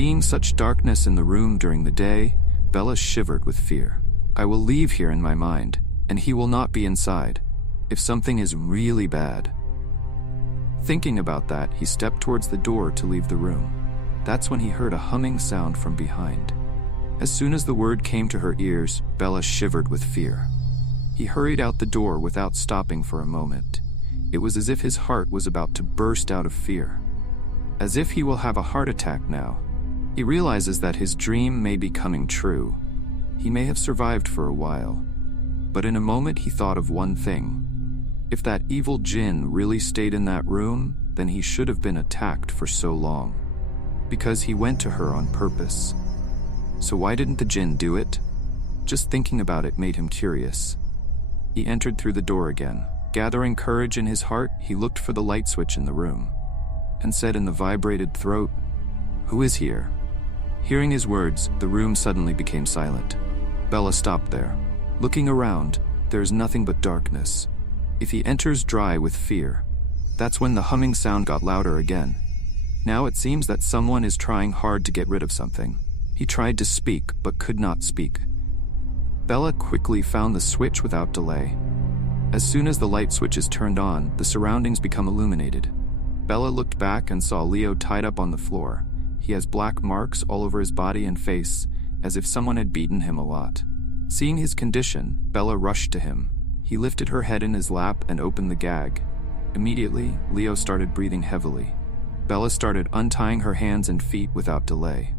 Seeing such darkness in the room during the day, Bella shivered with fear. I will leave here in my mind, and he will not be inside, if something is really bad. Thinking about that, he stepped towards the door to leave the room. That's when he heard a humming sound from behind. As soon as the word came to her ears, Bella shivered with fear. He hurried out the door without stopping for a moment. It was as if his heart was about to burst out of fear. As if he will have a heart attack now. He realizes that his dream may be coming true. He may have survived for a while. But in a moment he thought of one thing. If that evil jinn really stayed in that room, then he should have been attacked for so long. Because he went to her on purpose. So why didn't the jinn do it? Just thinking about it made him curious. He entered through the door again. Gathering courage in his heart, he looked for the light switch in the room, and said in the vibrated throat, "Who is here?" Hearing his words, the room suddenly became silent. Bella stopped there. Looking around, there is nothing but darkness. If he enters dry with fear, that's when the humming sound got louder again. Now it seems that someone is trying hard to get rid of something. He tried to speak, but could not speak. Bella quickly found the switch without delay. As soon as the light switch is turned on, the surroundings become illuminated. Bella looked back and saw Leo tied up on the floor. He has black marks all over his body and face, as if someone had beaten him a lot. Seeing his condition, Bella rushed to him. He lifted her head in his lap and opened the gag. Immediately, Leo started breathing heavily. Bella started untying her hands and feet without delay.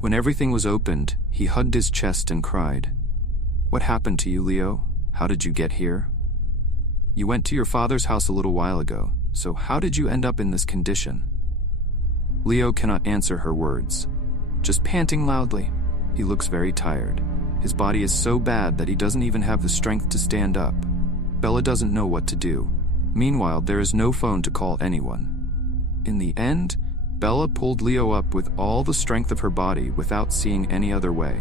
When everything was opened, he hugged his chest and cried, "What happened to you, Leo? How did you get here? You went to your father's house a little while ago, so how did you end up in this condition?" Leo cannot answer her words, just panting loudly. He looks very tired. His body is so bad that he doesn't even have the strength to stand up. Bella doesn't know what to do. Meanwhile, there is no phone to call anyone. In the end, Bella pulled Leo up with all the strength of her body without seeing any other way.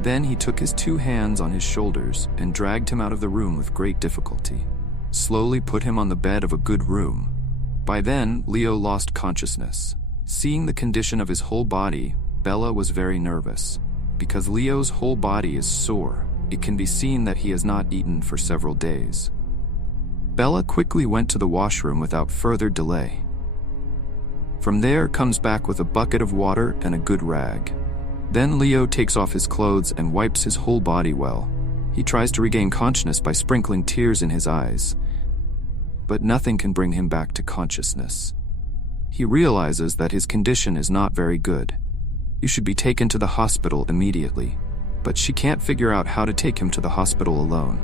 Then he took his 2 hands on his shoulders and dragged him out of the room with great difficulty. Slowly put him on the bed of a good room. By then, Leo lost consciousness. Seeing the condition of his whole body, Bella was very nervous. Because Leo's whole body is sore, it can be seen that he has not eaten for several days. Bella quickly went to the washroom without further delay. From there, comes back with a bucket of water and a good rag. Then Leo takes off his clothes and wipes his whole body well. He tries to regain consciousness by sprinkling tears in his eyes. But nothing can bring him back to consciousness. He realizes that his condition is not very good. You should be taken to the hospital immediately, but she can't figure out how to take him to the hospital alone.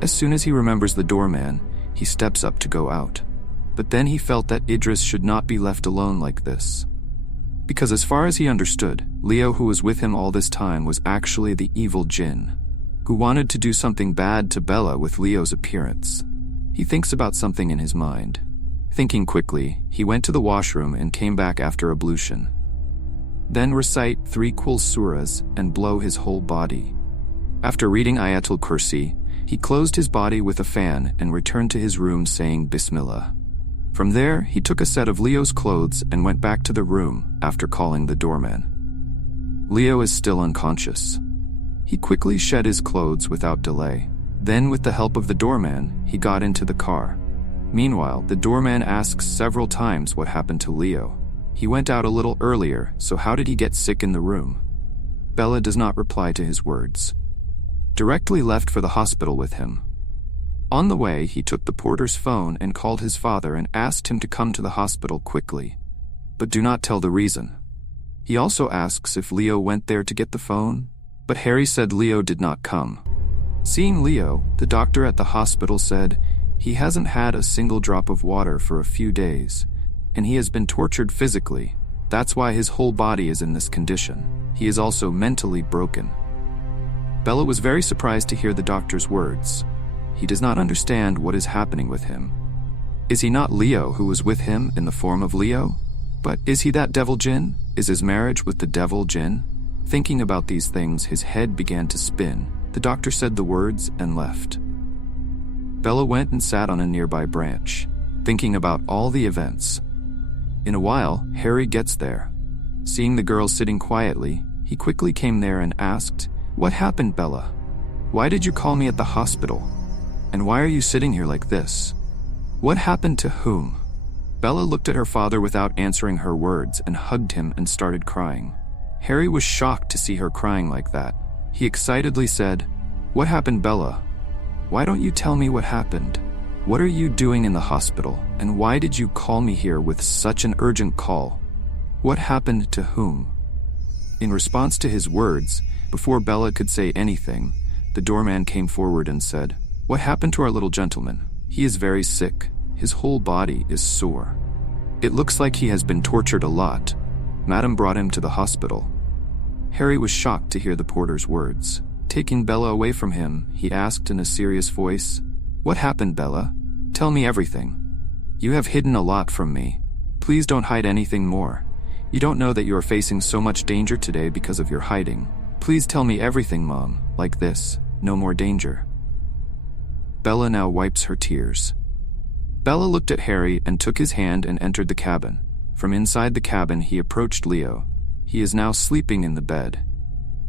As soon as he remembers the doorman, he steps up to go out. But then he felt that Idris should not be left alone like this. Because as far as he understood, Leo, who was with him all this time, was actually the evil jinn, who wanted to do something bad to Bella with Leo's appearance. He thinks about something in his mind. Thinking quickly, he went to the washroom and came back after ablution. Then recite 3 Qul surahs and blow his whole body. After reading Ayatul Kursi, he closed his body with a fan and returned to his room saying Bismillah. From there, he took a set of Leo's clothes and went back to the room after calling the doorman. Leo is still unconscious. He quickly shed his clothes without delay. Then, with the help of the doorman, he got into the car. Meanwhile, the doorman asks several times what happened to Leo. He went out a little earlier, so how did he get sick in the room? Bella does not reply to his words. Directly left for the hospital with him. On the way, he took the porter's phone and called his father and asked him to come to the hospital quickly, but do not tell the reason. He also asks if Leo went there to get the phone, but Harry said Leo did not come. Seeing Leo, the doctor at the hospital said he hasn't had a single drop of water for a few days, and he has been tortured physically. That's why his whole body is in this condition. He is also mentally broken. Bella was very surprised to hear the doctor's words. He does not understand what is happening with him. Is he not Leo who was with him in the form of Leo? But is he that devil jinn? Is his marriage with the devil jinn? Thinking about these things, his head began to spin. The doctor said the words and left. Bella went and sat on a nearby branch, thinking about all the events. In a while, Harry gets there. Seeing the girl sitting quietly, he quickly came there and asked, "What happened, Bella? Why did you call me at the hospital? And why are you sitting here like this? What happened to whom?" Bella looked at her father without answering her words and hugged him and started crying. Harry was shocked to see her crying like that. He excitedly said, "What happened, Bella? Why don't you tell me what happened? What are you doing in the hospital, and why did you call me here with such an urgent call? What happened to whom?" In response to his words, before Bella could say anything, the doorman came forward and said, "What happened to our little gentleman? He is very sick. His whole body is sore. It looks like he has been tortured a lot. Madam brought him to the hospital." Harry was shocked to hear the porter's words. Taking Bella away from him, he asked in a serious voice, "What happened, Bella? Tell me everything. You have hidden a lot from me. Please don't hide anything more. You don't know that you are facing so much danger today because of your hiding. Please tell me everything, Mom, like this. No more danger." Bella now wipes her tears. Bella looked at Harry and took his hand and entered the cabin. From inside the cabin, he approached Leo. He is now sleeping in the bed.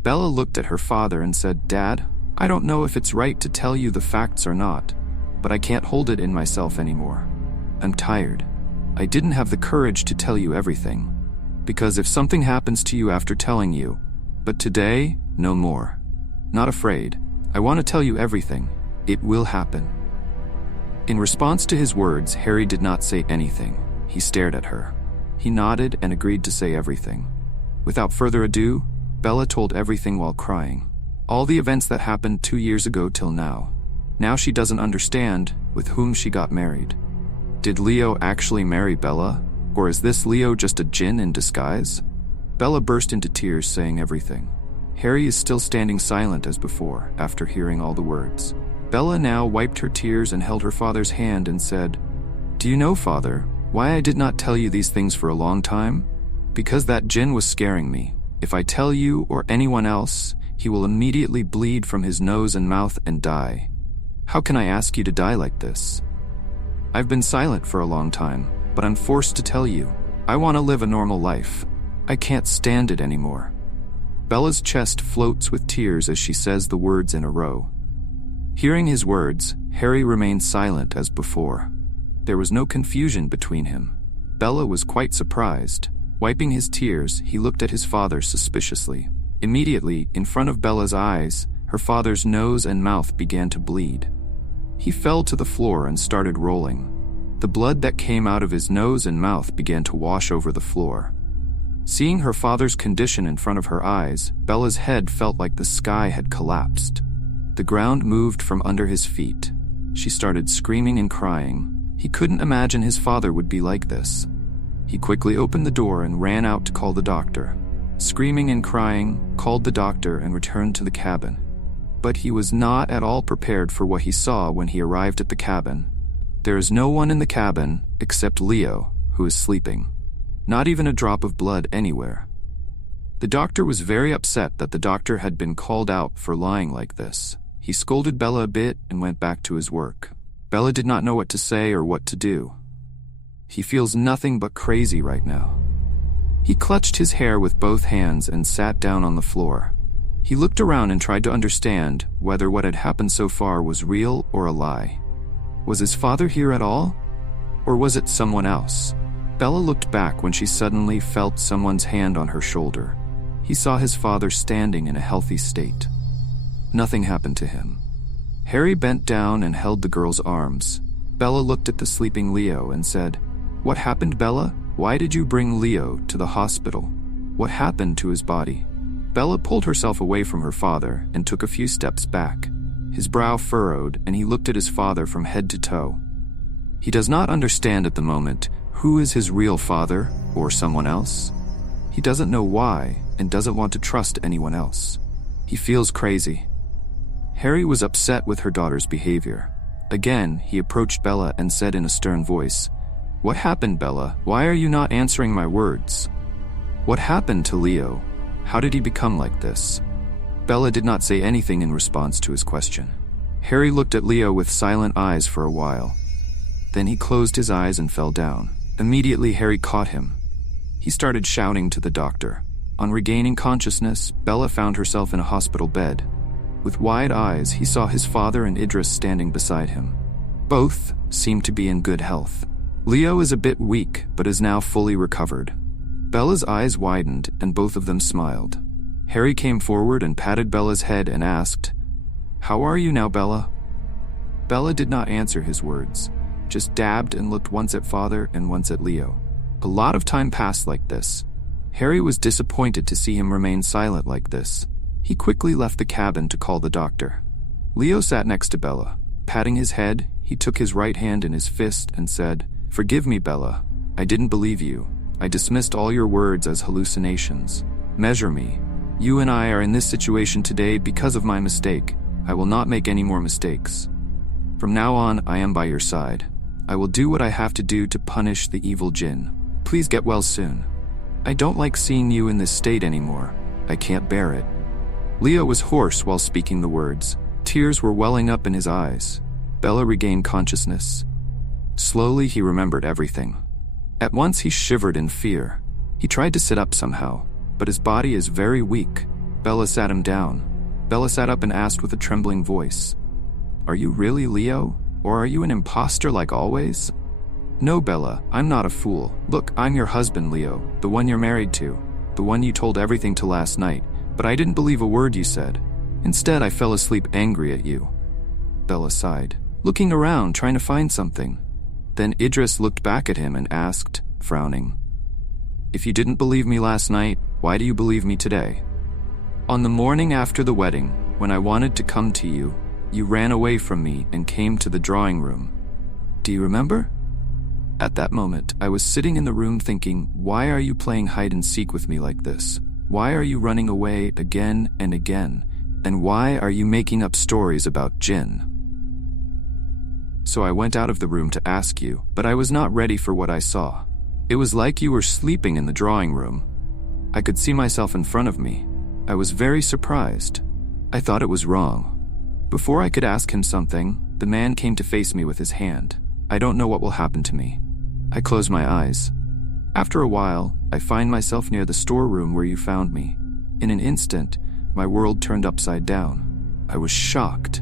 Bella looked at her father and said, "Dad, I don't know if it's right to tell you the facts or not, but I can't hold it in myself anymore. I'm tired. I didn't have the courage to tell you everything. Because if something happens to you after telling you, but today, no more. Not afraid. I want to tell you everything. It will happen." In response to his words, Harry did not say anything. He stared at her. He nodded and agreed to say everything. Without further ado, Bella told everything while crying. All the events that happened 2 years ago till now. Now she doesn't understand with whom she got married. Did Leo actually marry Bella? Or is this Leo just a djinn in disguise? Bella burst into tears saying everything. Harry is still standing silent as before after hearing all the words. Bella now wiped her tears and held her father's hand and said, "Do you know, Father, why I did not tell you these things for a long time? Because that djinn was scaring me. If I tell you or anyone else, he will immediately bleed from his nose and mouth and die. How can I ask you to die like this? I've been silent for a long time, but I'm forced to tell you. I want to live a normal life. I can't stand it anymore." Bella's chest floats with tears as she says the words in a row. Hearing his words, Harry remained silent as before. There was no confusion between him. Bella was quite surprised. Wiping his tears, he looked at his father suspiciously. Immediately, in front of Bella's eyes, her father's nose and mouth began to bleed. He fell to the floor and started rolling. The blood that came out of his nose and mouth began to wash over the floor. Seeing her father's condition in front of her eyes, Bella's head felt like the sky had collapsed. The ground moved from under his feet. She started screaming and crying. He couldn't imagine his father would be like this. He quickly opened the door and ran out to call the doctor. Screaming and crying, called the doctor and returned to the cabin. But he was not at all prepared for what he saw when he arrived at the cabin. There is no one in the cabin except Leo, who is sleeping. Not even a drop of blood anywhere. The doctor was very upset that the doctor had been called out for lying like this. He scolded Bella a bit and went back to his work. Bella did not know what to say or what to do. He feels nothing but crazy right now. He clutched his hair with both hands and sat down on the floor. He looked around and tried to understand whether what had happened so far was real or a lie. Was his father here at all? Or was it someone else? Bella looked back when she suddenly felt someone's hand on her shoulder. He saw his father standing in a healthy state. Nothing happened to him. Harry bent down and held the girl's arms. Bella looked at the sleeping Leo and said, "What happened, Bella? Why did you bring Leo to the hospital? What happened to his body?" Bella pulled herself away from her father and took a few steps back. His brow furrowed and he looked at his father from head to toe. He does not understand at the moment who is his real father or someone else. He doesn't know why and doesn't want to trust anyone else. He feels crazy. Harry was upset with her daughter's behavior. Again, he approached Bella and said in a stern voice, "What happened, Bella? Why are you not answering my words? What happened to Leo? How did he become like this?" Bella did not say anything in response to his question. Harry looked at Leo with silent eyes for a while. Then he closed his eyes and fell down. Immediately, Harry caught him. He started shouting to the doctor. On regaining consciousness, Bella found herself in a hospital bed. With wide eyes, he saw his father and Idris standing beside him. Both seemed to be in good health. Leo is a bit weak, but is now fully recovered. Bella's eyes widened, and both of them smiled. Harry came forward and patted Bella's head and asked, "How are you now, Bella?" Bella did not answer his words, just dabbed and looked once at father and once at Leo. A lot of time passed like this. Harry was disappointed to see him remain silent like this. He quickly left the cabin to call the doctor. Leo sat next to Bella. Patting his head, he took his right hand in his fist and said, "Forgive me, Bella. I didn't believe you. I dismissed all your words as hallucinations. Measure me. You and I are in this situation today because of my mistake. I will not make any more mistakes. From now on, I am by your side. I will do what I have to do to punish the evil Jinn. Please get well soon. I don't like seeing you in this state anymore. I can't bear it." Leo was hoarse while speaking the words. Tears were welling up in his eyes. Bella regained consciousness. Slowly, he remembered everything. At once, he shivered in fear. He tried to sit up somehow, but his body is very weak. Bella sat him down. Bella sat up and asked with a trembling voice, "Are you really Leo? Or are you an imposter like always?" "No, Bella, I'm not a fool. Look, I'm your husband, Leo, the one you're married to, the one you told everything to last night, but I didn't believe a word you said. Instead, I fell asleep angry at you." Bella sighed, looking around, trying to find something. Then Idris looked back at him and asked, frowning, "If you didn't believe me last night, why do you believe me today? On the morning after the wedding, when I wanted to come to you, you ran away from me and came to the drawing room. Do you remember?" At that moment, I was sitting in the room thinking, why are you playing hide and seek with me like this? Why are you running away again and again? And why are you making up stories about Jinn? So I went out of the room to ask you, but I was not ready for what I saw. It was like you were sleeping in the drawing room. I could see myself in front of me. I was very surprised. I thought it was wrong. Before I could ask him something, the man came to face me with his hand. I don't know what will happen to me. I close my eyes. After a while, I find myself near the storeroom where you found me. In an instant, my world turned upside down. I was shocked.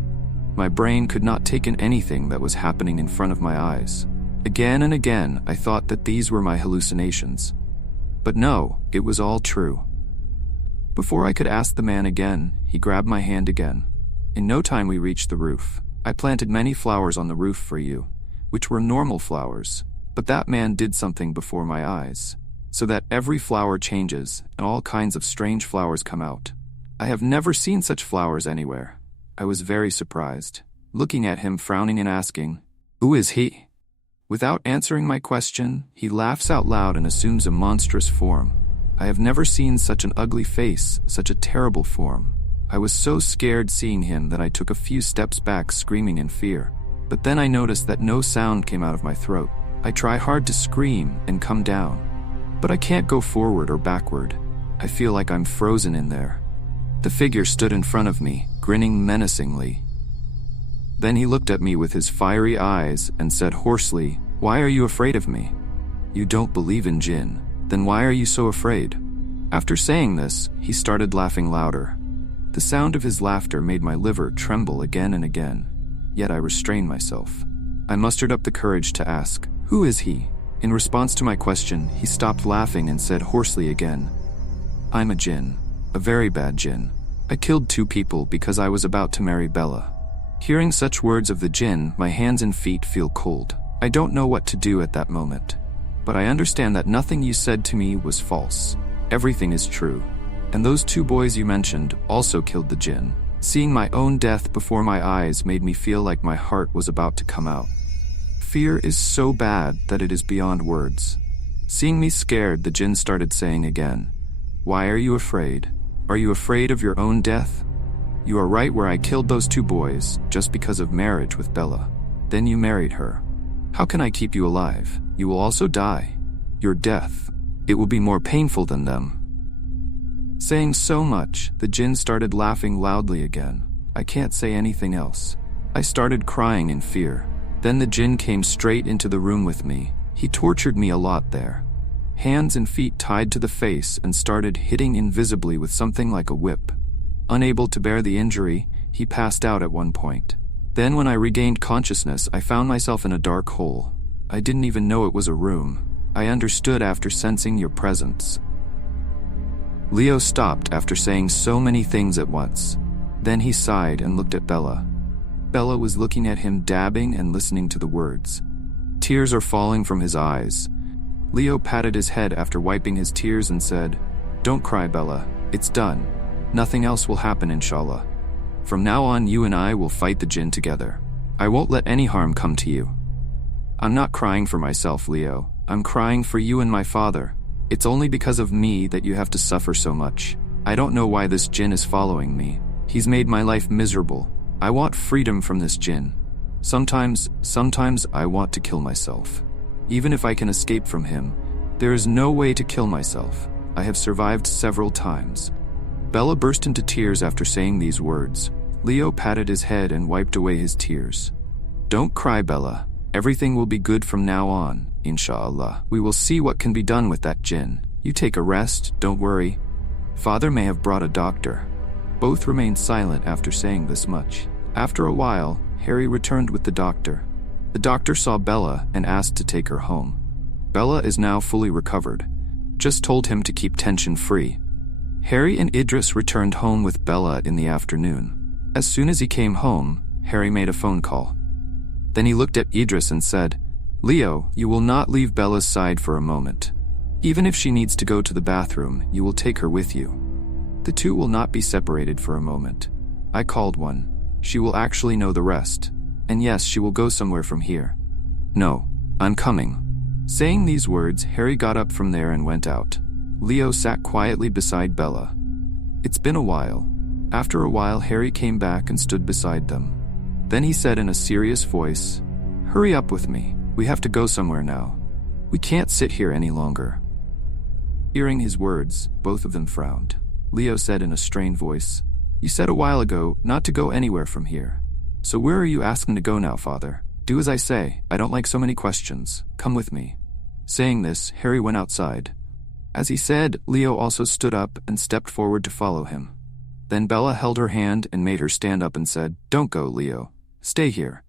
My brain could not take in anything that was happening in front of my eyes. Again and again, I thought that these were my hallucinations. But no, it was all true. Before I could ask the man again, he grabbed my hand again. In no time we reached the roof. I planted many flowers on the roof for you, which were normal flowers, but that man did something before my eyes, so that every flower changes and all kinds of strange flowers come out. I have never seen such flowers anywhere. I was very surprised, looking at him frowning and asking, "Who is he?" Without answering my question, he laughs out loud and assumes a monstrous form. I have never seen such an ugly face, such a terrible form. I was so scared seeing him that I took a few steps back screaming in fear. But then I noticed that no sound came out of my throat. I try hard to scream and come down, but I can't go forward or backward. I feel like I'm frozen in there. The figure stood in front of me, grinning menacingly. Then he looked at me with his fiery eyes and said hoarsely, "Why are you afraid of me? You don't believe in Jinn. Then why are you so afraid?" After saying this, he started laughing louder. The sound of his laughter made my liver tremble again and again, yet I restrained myself. I mustered up the courage to ask, "Who is he?" In response to my question, he stopped laughing and said hoarsely again, "I'm a Jinn, a very bad Jinn. I killed 2 people because I was about to marry Bella." Hearing such words of the Jinn, my hands and feet feel cold. I don't know what to do at that moment, but I understand that nothing you said to me was false. Everything is true. And those 2 boys you mentioned also killed the Jinn. Seeing my own death before my eyes made me feel like my heart was about to come out. Fear is so bad that it is beyond words. Seeing me scared, the Jinn started saying again, "Why are you afraid? Are you afraid of your own death? You are right where I killed those 2 boys just because of marriage with Bella. Then you married her. How can I keep you alive? You will also die. Your death, it will be more painful than them." Saying so much, the Jinn started laughing loudly again. I can't say anything else. I started crying in fear. Then the Jinn came straight into the room with me. He tortured me a lot there. hands and feet tied to the face, and started hitting invisibly with something like a whip. Unable to bear the injury, he passed out at one point. Then when I regained consciousness, I found myself in a dark hole. I didn't even know it was a room. I understood after sensing your presence. Leo stopped after saying so many things at once. Then he sighed and looked at Bella. Bella was looking at him, dabbing and listening to the words. Tears are falling from his eyes. Leo patted his head after wiping his tears and said, "Don't cry, Bella. It's done. Nothing else will happen, inshallah. From now on, you and I will fight the jinn together. I won't let any harm come to you." "I'm not crying for myself, Leo. I'm crying for you and my father. It's only because of me that you have to suffer so much. I don't know why this jinn is following me. He's made my life miserable. I want freedom from this jinn. Sometimes I want to kill myself. Even if I can escape from him, there is no way to kill myself. I have survived several times." Bella burst into tears after saying these words. Leo patted his head and wiped away his tears. "Don't cry, Bella. Everything will be good from now on, inshallah. We will see what can be done with that jinn. You take a rest, don't worry. Father may have brought a doctor." Both remained silent after saying this much. After a while, Harry returned with the doctor. The doctor saw Bella and asked to take her home. Bella is now fully recovered. Just told him to keep tension-free. Harry and Idris returned home with Bella in the afternoon. As soon as he came home, Harry made a phone call. Then he looked at Idris and said, "Leo, you will not leave Bella's side for a moment. Even if she needs to go to the bathroom, you will take her with you. The two will not be separated for a moment. I called one. She will actually know the rest. And yes, she will go somewhere from here. No, I'm coming." Saying these words, Harry got up from there and went out. Leo sat quietly beside Bella. It's been a while. After a while, Harry came back and stood beside them. Then he said in a serious voice, "Hurry up with me. We have to go somewhere now. We can't sit here any longer." Hearing his words, both of them frowned. Leo said in a strained voice, "You said a while ago not to go anywhere from here. So where are you asking to go now, Father? Do as I say. I don't like so many questions. Come with me." Saying this, Harry went outside. As he said, Leo also stood up and stepped forward to follow him. Then Bella held her hand and made her stand up and said, "Don't go, Leo. Stay here.